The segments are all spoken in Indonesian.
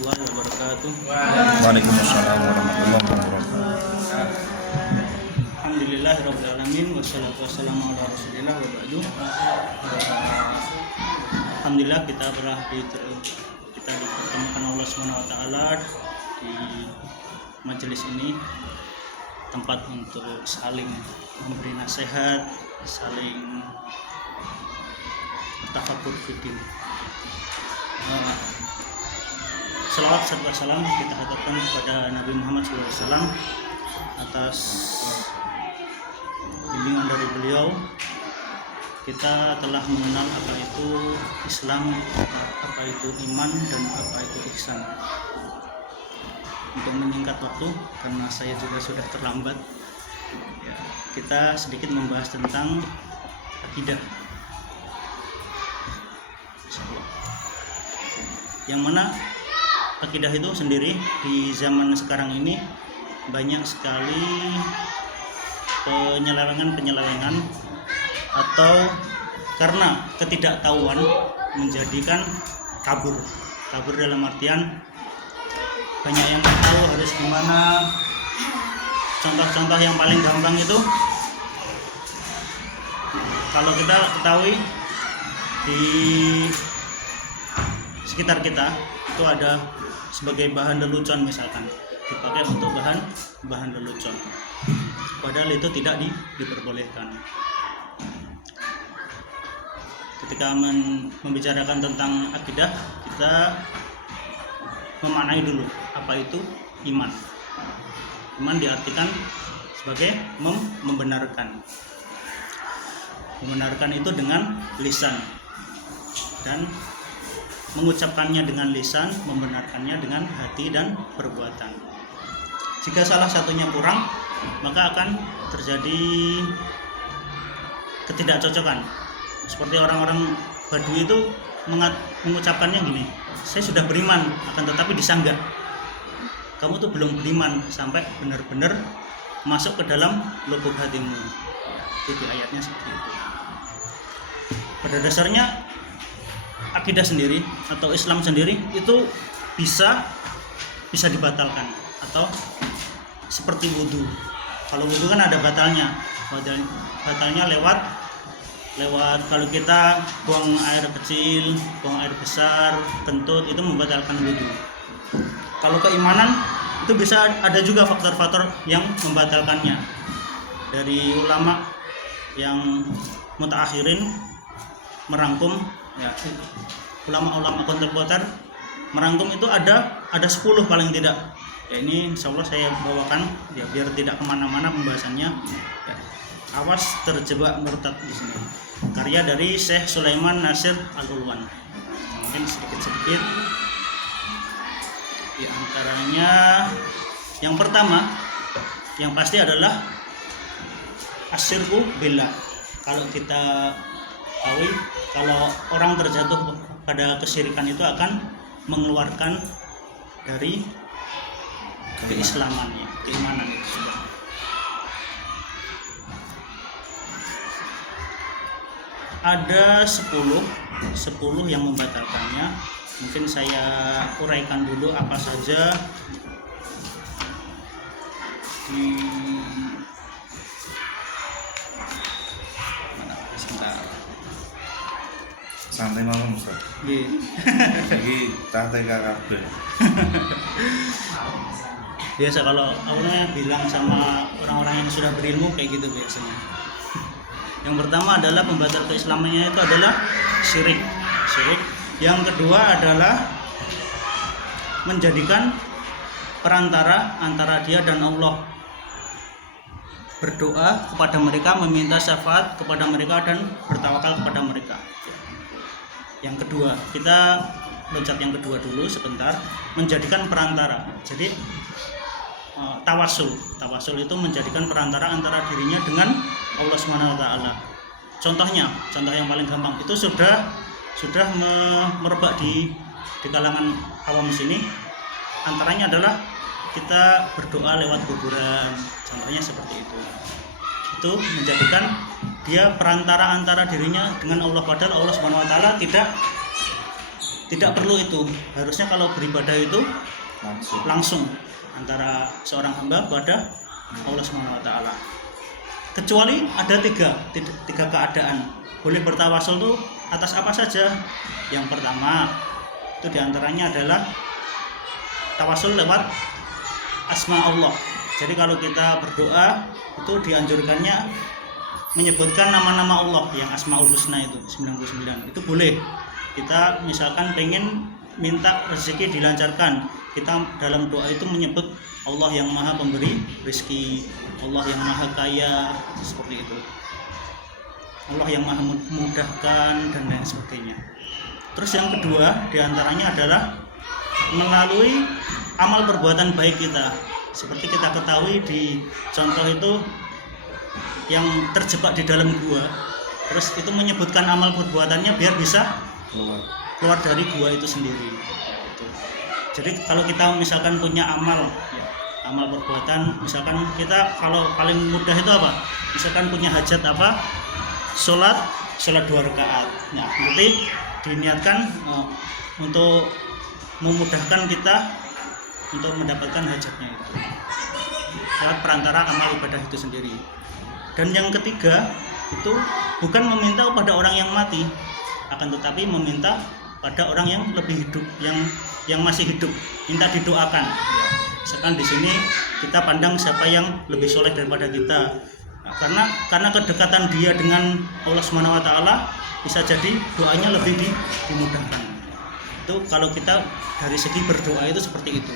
warahmatullahi wabarakatuh. Waalaikumsalam warahmatullahi wabarakatuh. Alhamdulillahirabbil alamin wassalatu wassalamu ala Rasulillah wa ba'du. Alhamdulillah kita dipertemukan Allah Subhanahu wa taala di majelis ini, tempat untuk saling memberi nasihat, saling tafakkur fiddin. Selawat serta salam kita haturkan kepada Nabi Muhammad SAW atas bimbingan dari beliau. Kita telah mengenal apa itu Islam, apa itu iman, dan apa itu ihsan. Untuk menyingkat waktu, karena saya juga sudah terlambat, ya, kita sedikit membahas tentang akidah. Yang mana akidah itu sendiri di zaman sekarang ini banyak sekali penyelewengan atau karena ketidaktahuan menjadikan kabur dalam artian banyak yang tak tahu harus gimana. Contoh-contoh yang paling gampang itu kalau kita ketahui di sekitar kita itu ada sebagai bahan lelucon, misalkan dipakai untuk bahan lelucon, padahal itu tidak diperbolehkan. Ketika membicarakan tentang akidah, kita memaknai dulu apa itu iman. Iman diartikan sebagai membenarkan itu dengan lisan, dan mengucapkannya dengan lisan, membenarkannya dengan hati dan perbuatan. Jika salah satunya kurang, maka akan terjadi ketidakcocokan. Seperti orang-orang Badui itu mengucapkannya gini, saya sudah beriman, akan tetapi disanggah. Kamu tuh belum beriman sampai benar-benar masuk ke dalam lubuk hatimu. Itu ayatnya seperti itu. Pada dasarnya akidah sendiri atau Islam sendiri itu bisa dibatalkan, atau seperti wudhu. Kalau wudhu kan ada batalnya lewat kalau kita buang air kecil, buang air besar, kentut, itu membatalkan wudhu. Kalau keimanan itu bisa ada juga faktor-faktor yang membatalkannya. Dari ulama yang mutaakhirin merangkum, ya, ulama-ulama kontemporer merangkum itu ada 10 paling tidak. Ya, ini insyaallah saya bawakan ya biar tidak kemana-mana pembahasannya. Ya, awas terjebak murtad di sini. Karya dari Syekh Sulaiman Nasir Al-Ulwan. Mungkin sedikit-sedikit. Di antaranya yang pertama, yang pasti adalah asyirku billah. Kalau kita tahu, kalau orang terjatuh pada kesyirikan itu akan mengeluarkan dari keislamannya, keimanan itu. Ada 10 yang membatalkannya. Mungkin saya uraikan dulu apa saja. Santai mawon Ustaz. Nggih. Iki santai kabeh. Biasa kalau awalnya bilang sama orang-orang yang sudah berilmu kayak gitu biasanya. Yang pertama adalah pembatal keislamannya itu adalah syirik. Yang kedua adalah menjadikan perantara antara dia dan Allah, berdoa kepada mereka, meminta syafaat kepada mereka, dan bertawakal kepada mereka. Yang kedua, kita loncat yang kedua dulu sebentar, menjadikan perantara. Jadi tawasul itu menjadikan perantara antara dirinya dengan Allah Subhanahu wa taala. Contoh yang paling gampang itu sudah merebak di kalangan awam sini. Antaranya adalah kita berdoa lewat kuburan. Contohnya seperti itu. Itu menjadikan dia perantara antara dirinya dengan Allah, padahal Allah Subhanahu wa taala tidak Tidak perlu itu. Harusnya kalau beribadah itu langsung. langsung antara seorang hamba kepada Allah Subhanahu wa taala. Kecuali ada tiga keadaan. Boleh bertawasul tuh atas apa saja. Yang pertama itu diantaranya adalah tawasul lewat asma Allah. Jadi kalau kita berdoa itu dianjurkannya menyebutkan nama-nama Allah yang Asmaul Husna itu 99. Itu boleh. Kita misalkan pengen minta rezeki dilancarkan, kita dalam doa itu menyebut Allah yang maha pemberi rezeki, Allah yang maha kaya, seperti itu, Allah yang maha memudahkan, dan lain sebagainya. Terus yang kedua diantaranya adalah melalui amal perbuatan baik kita. Seperti kita ketahui di contoh itu yang terjebak di dalam gua, terus itu menyebutkan amal perbuatannya biar bisa keluar dari gua itu sendiri. Jadi kalau kita misalkan punya amal perbuatan, misalkan kita kalau paling mudah itu apa? Misalkan punya hajat apa? Sholat 2 rakaat. Nah, berarti diniatkan untuk memudahkan kita untuk mendapatkan hajatnya itu lewat perantara amal ibadah itu sendiri. Dan yang ketiga itu bukan meminta kepada orang yang mati, akan tetapi meminta pada orang yang lebih hidup, yang masih hidup, minta didoakan. Misalkan di sini kita pandang siapa yang lebih soleh daripada kita. Nah, karena kedekatan dia dengan Allah Subhanahu wa taala, bisa jadi doanya lebih dimudahkan. Itu kalau kita dari segi berdoa itu seperti itu.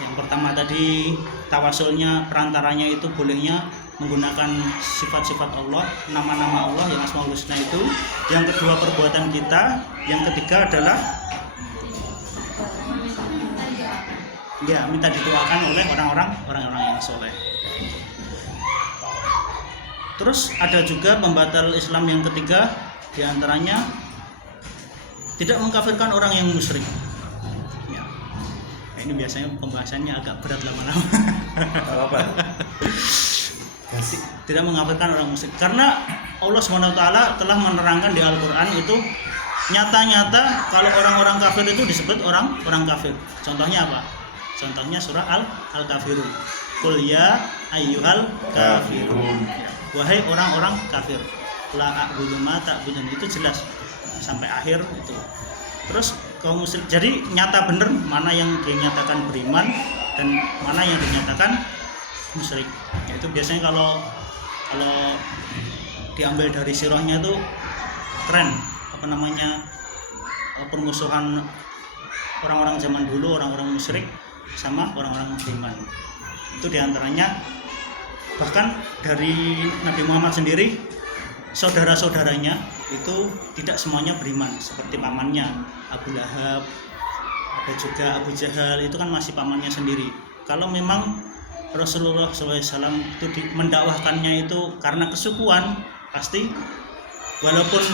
Yang pertama tadi tawasulnya, perantaranya itu bolehnya menggunakan sifat-sifat Allah, nama-nama Allah yang Asmaul Husna itu. Yang kedua perbuatan kita. Yang ketiga adalah minta didoakan oleh orang-orang yang soleh. Terus ada juga pembatal Islam yang ketiga, diantaranya tidak mengkafirkan orang yang musyrik. Ya. Nah, ini biasanya pembahasannya agak berat lama-lama. Apa? Tidak mengkafirkan orang musyrik, karena Allah SWT telah menerangkan di Al-Quran itu nyata-nyata kalau orang-orang kafir itu disebut orang kafir. Contohnya apa? Contohnya surah Al-Kafirun. Qul ya ayyuhal kafirun. Wahai orang-orang kafir. La a'budu ma ta'budun, itu jelas sampai akhir itu. Terus kaum musyrik, jadi nyata bener mana yang dinyatakan beriman dan mana yang dinyatakan musyrik. Itu biasanya kalau diambil dari sirahnya itu keren, permusuhan orang-orang zaman dulu, orang-orang musyrik sama orang-orang beriman. Itu diantaranya bahkan dari Nabi Muhammad sendiri, saudara-saudaranya itu tidak semuanya beriman, seperti pamannya Abu Lahab, ada juga Abu Jahal, itu kan masih pamannya sendiri. Kalau memang Rasulullah SAW itu mendakwahkannya itu karena kesukuan, pasti walaupun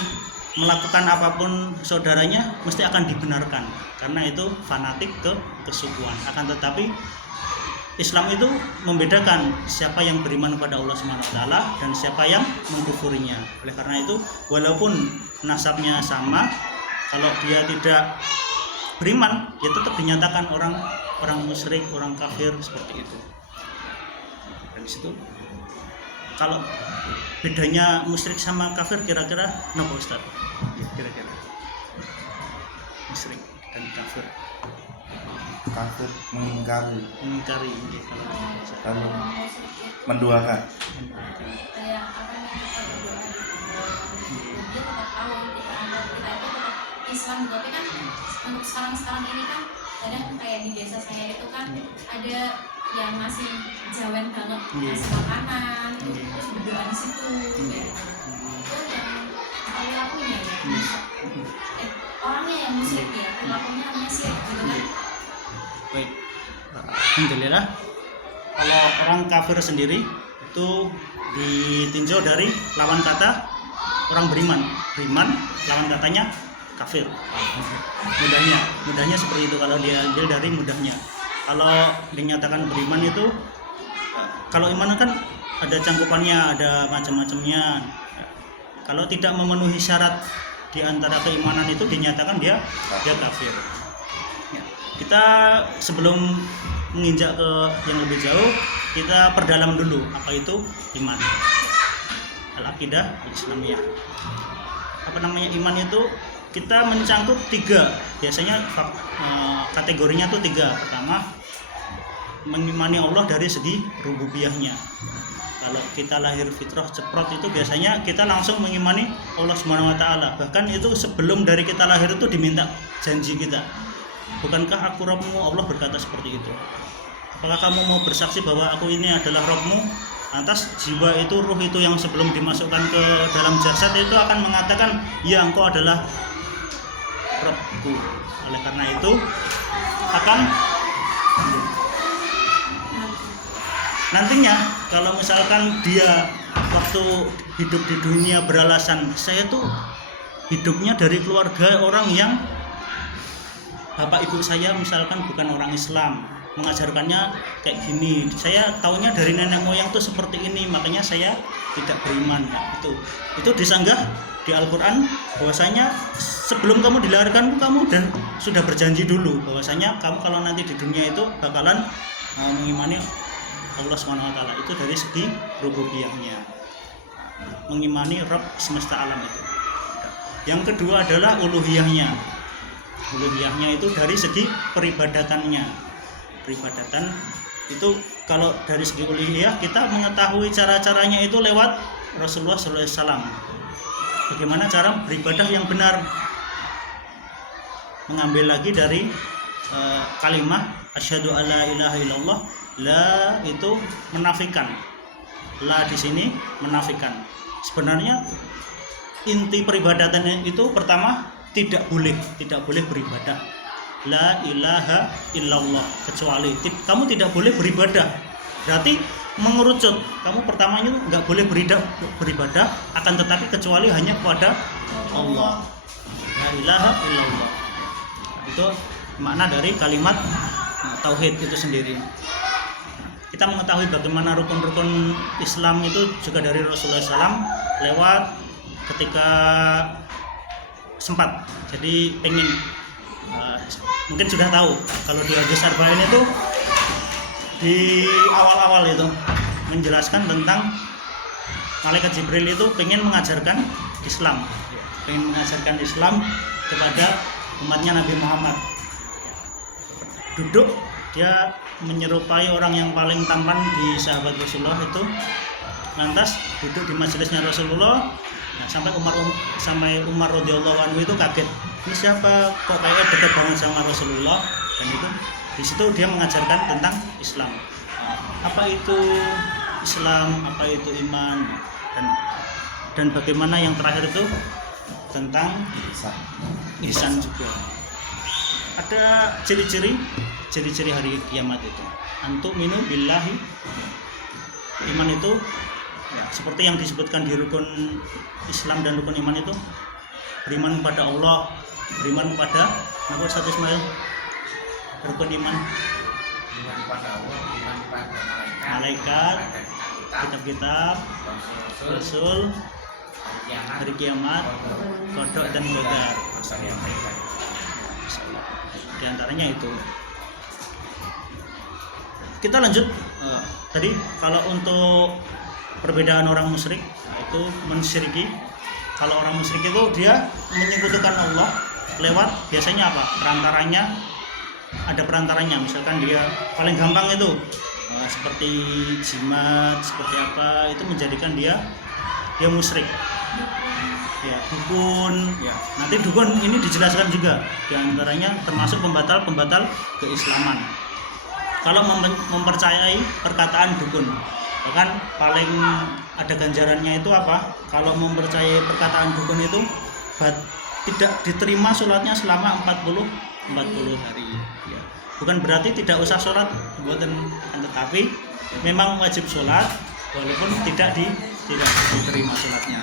melakukan apapun saudaranya mesti akan dibenarkan, karena itu fanatik ke kesukuan. Akan tetapi Islam itu membedakan siapa yang beriman kepada Allah SWT dan siapa yang mengkufurinya. Oleh karena itu walaupun nasabnya sama, kalau dia tidak beriman ya tetap dinyatakan orang musyrik, orang kafir, seperti itu. Dari situ kalau bedanya musyrik sama kafir kira-kira apa Ustaz? Kira-kira musyrik dan kafir. Kafir mengingkari, kalau menduakan. Islam juga, tapi kan untuk sekarang ini kan kadang kayak di desa saya itu kan ada yang masih jawen banget, ngasih makanan, terus berdoa di situ, ya. Itu yang perilakunya ya, orangnya yang musyrik ya, perilakunya namanya syirik gitu kan. Baik, alhamdulillah. Kalau orang kafir sendiri itu ditinjau dari lawan kata orang beriman, lawan katanya kafir. Mudahnya seperti itu kalau dia ambil dari mudahnya. Kalau dinyatakan beriman itu, kalau iman kan ada cangkupannya, ada macam-macamnya. Kalau tidak memenuhi syarat di antara keimanan itu dinyatakan dia kafir. Ya. Kita sebelum menginjak ke yang lebih jauh, kita perdalam dulu apa itu iman. Al-aqidah al-islamiyah. Apa namanya iman itu? Kita mencangkup 3. Biasanya kategorinya tuh 3. Pertama, mengimani Allah dari segi rububiyahnya. Kalau kita lahir fitrah ceprot itu biasanya kita langsung mengimani Allah Subhanahu wa taala. Bahkan itu sebelum dari kita lahir itu diminta janji kita. Bukankah aku Rabbmu? Allah berkata seperti itu. Apakah kamu mau bersaksi bahwa aku ini adalah Rabbmu? Lantas jiwa itu, ruh itu yang sebelum dimasukkan ke dalam jasad itu akan mengatakan, ya engkau adalah Rabbku. Oleh karena itu akan nantinya kalau misalkan dia waktu hidup di dunia beralasan saya tuh hidupnya dari keluarga orang yang bapak ibu saya misalkan bukan orang Islam, mengajarkannya kayak gini, saya taunya dari nenek moyang tuh seperti ini, makanya saya tidak beriman. Nah, itu disanggah di Al-Quran bahwasanya sebelum kamu dilahirkan kamu dan sudah berjanji dulu bahwasanya kamu kalau nanti di dunia itu bakalan mengimani Allah SWT. Itu dari segi rububiyahnya, mengimani Rabb semesta alam itu. Yang kedua adalah uluhiyahnya. Uluhiyahnya itu dari segi peribadatannya. Peribadatan itu kalau dari segi uluhiyah kita mengetahui cara-caranya itu lewat Rasulullah SAW. Bagaimana cara beribadah yang benar? Mengambil lagi dari kalimat asyhadu alla ilaha illallah. La itu menafikan. La di sini menafikan. Sebenarnya inti peribadatan itu pertama tidak boleh beribadah. La ilaha illallah, kecuali kamu tidak boleh beribadah. Berarti mengerucut, kamu pertamanya nggak boleh beribadah, akan tetapi kecuali hanya kepada Allah. La ilaha illallah. Itu makna dari kalimat tauhid itu sendiri. Kita mengetahui bagaimana rukun-rukun Islam itu juga dari Rasulullah SAW lewat ketika sempat. Jadi pengen mungkin sudah tahu kalau di Hadis Arba'in itu di awal-awal itu menjelaskan tentang malaikat Jibril itu pengen mengajarkan Islam kepada umatnya Nabi Muhammad. Duduk dia menyerupai orang yang paling tampan di sahabat Rasulullah itu, lantas duduk di majelisnya Rasulullah. Nah, sampai Umar radhiyallahu anhu itu kaget, ini siapa kok kayaknya dekat banget sama Rasulullah. Dan itu di situ dia mengajarkan tentang Islam, apa itu Islam, apa itu iman, dan bagaimana yang terakhir itu tentang ihsan juga. Ada ciri-ciri hari kiamat itu. Antum minu billahi, iman itu ya, seperti yang disebutkan di rukun Islam dan rukun iman itu beriman kepada Allah, beriman kepada Nabi Ustaz Ismail. Rukun iman kepada Allah, beriman kepada malaikat, kitab-kitab, Rasul, hari kiamat, kodok dan qadar. Di antaranya itu. Kita lanjut. Tadi kalau untuk perbedaan orang musyrik itu mensyiriki. Kalau orang musyrik itu dia menyekutukan Allah lewat biasanya apa? Ada perantaranya. Misalkan dia paling gampang itu seperti jimat, seperti apa, itu menjadikan dia musyrik. Ya, dukun. Ya, nanti dukun ini dijelaskan juga. Di antaranya termasuk pembatal keislaman. Kalau mempercayai perkataan dukun, bahkan paling ada ganjarannya itu apa? Kalau mempercayai perkataan dukun itu tidak diterima sholatnya selama 40 hari. Ya. Bukan berarti tidak usah sholat, tetapi memang wajib sholat walaupun tidak diterima sholatnya.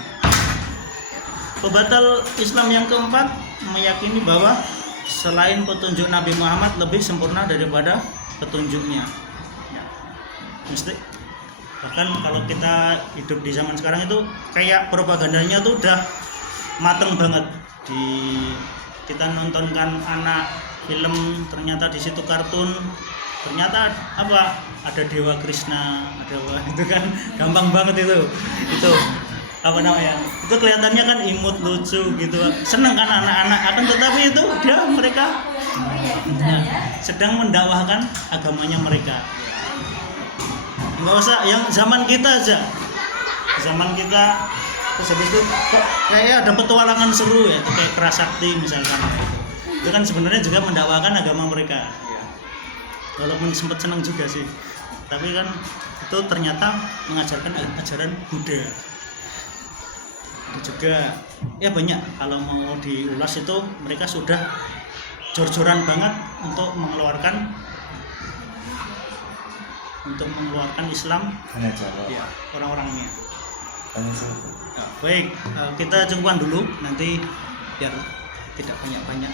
Pembatal Islam yang keempat meyakini bahwa selain petunjuk Nabi Muhammad lebih sempurna daripada petunjuknya. Ya. Mesti bahkan kalau kita hidup di zaman sekarang itu kayak propagandanya tuh udah mateng banget. kita nontonkan anak film, ternyata di situ kartun, ternyata apa, ada Dewa Krishna, ada itu kan gampang banget itu apa namanya, itu kelihatannya kan imut, lucu gitu, seneng kan anak-anak, akan tetapi itu mereka sedang mendakwahkan agamanya mereka. Nggak usah yang zaman kita aja, terus habis itu kok kayak ada petualangan seru ya, kayak Kerasakti misalkan, itu kan sebenarnya juga mendakwahkan agama mereka, walaupun sempat senang juga sih, tapi kan itu ternyata mengajarkan ajaran Buddha. Itu juga ya banyak, kalau mau diulas itu mereka sudah jor-joran banget untuk mengeluarkan Islam Hanya jawab. ya, orang-orangnya. Hanya jawab. Ya, baik, kita cukupkan dulu, nanti biar tidak banyak-banyak.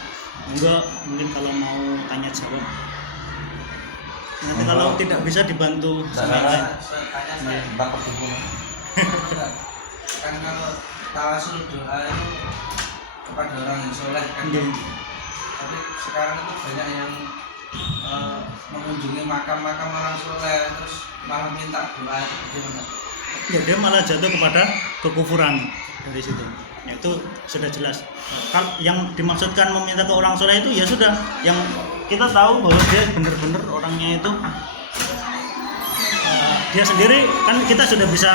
Enggak, mungkin kalau mau tanya jawab nanti kalau tidak bisa dibantu sama yang lain. Tentang perdukunan. Kan kalau tawasul doa itu kepada orang yang soleh kan. Iya. Tapi sekarang itu banyak yang mengunjungi makam-makam orang soleh terus malah minta doa itu gimana? Ya, dia malah jatuh kepada kekufuran dari situ. Ya, itu sudah jelas. Yang dimaksudkan meminta ke orang soleh itu ya sudah, yang kita tahu bahwa dia benar-benar orangnya itu dia sendiri kan, kita sudah bisa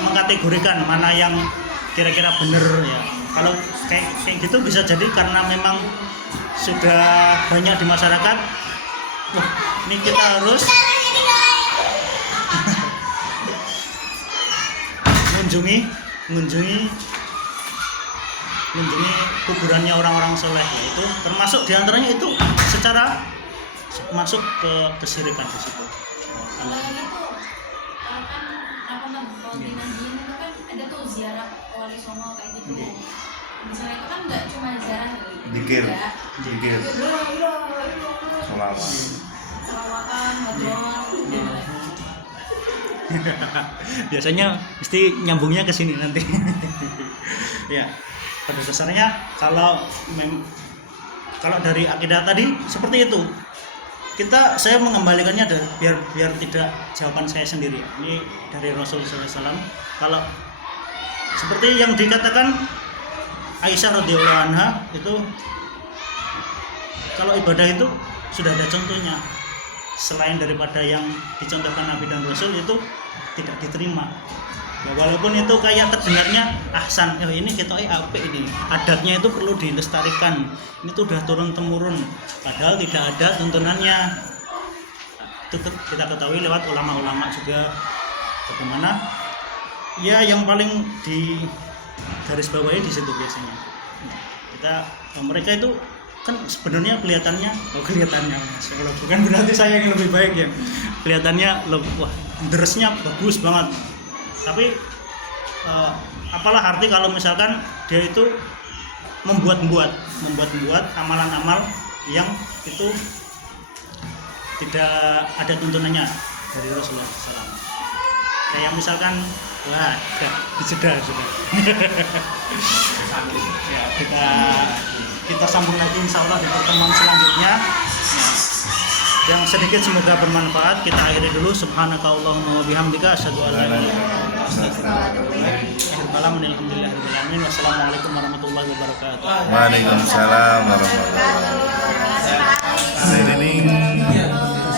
mengkategorikan mana yang kira-kira benar ya. Kalau kayak gitu bisa jadi karena memang sudah banyak di masyarakat. Wah, ini kita harus mengunjungi kuburannya orang-orang soleh, yaitu termasuk diantaranya itu secara masuk ke kesyirikan di situ. Kalau yang itu, kalau kan kalau di Nahdien itu kan ada tuh ziarah Wali Songo kayak gitu. Oke. Misalnya itu kan nggak cuma ziarah Dikir. juga. Dikir. Selawat. Selawatan, ngobrol, gitu. Biasanya mesti nyambungnya ke sini nanti. Ya, pada dasarnya kalau dari akidah tadi seperti itu. Saya mengembalikannya biar tidak jawaban saya sendiri. Ini dari Rasulullah SAW. Kalau seperti yang dikatakan Aisyah radhiyallahu anha itu, kalau ibadah itu sudah ada contohnya. Selain daripada yang dicontohkan Nabi dan Rasul itu tidak diterima. Ya, walaupun itu kayak terdengarnya ahsan, ini kita apik ini. Adatnya itu perlu dilestarikan. Ini tuh udah turun temurun. Padahal tidak ada tuntunannya. Itu kita ketahui lewat ulama-ulama juga. Bagaimana? Ya, yang paling di garis bawahi di situ biasanya. Mereka itu kan sebenarnya kelihatannya, kalau bukan berarti saya yang lebih baik ya, kelihatannya wah dressnya bagus banget, tapi apalah arti kalau misalkan dia itu membuat amalan-amal yang itu tidak ada tuntunannya dari Rasulullah SAW. Kayak misalkan, wah, sudah. Ya, kita sambung lagi insya Allah di pertemuan selanjutnya. Yang sedikit semoga bermanfaat. Kita akhiri dulu. Subhanakallahumma wa bihamdika asyhadu an la ilaha illa anta astaghfiruka wa atubu ilaik. Wassalamualaikum warahmatullahi wabarakatuh. Waalaikumsalam warahmatullahi wabarakatuh.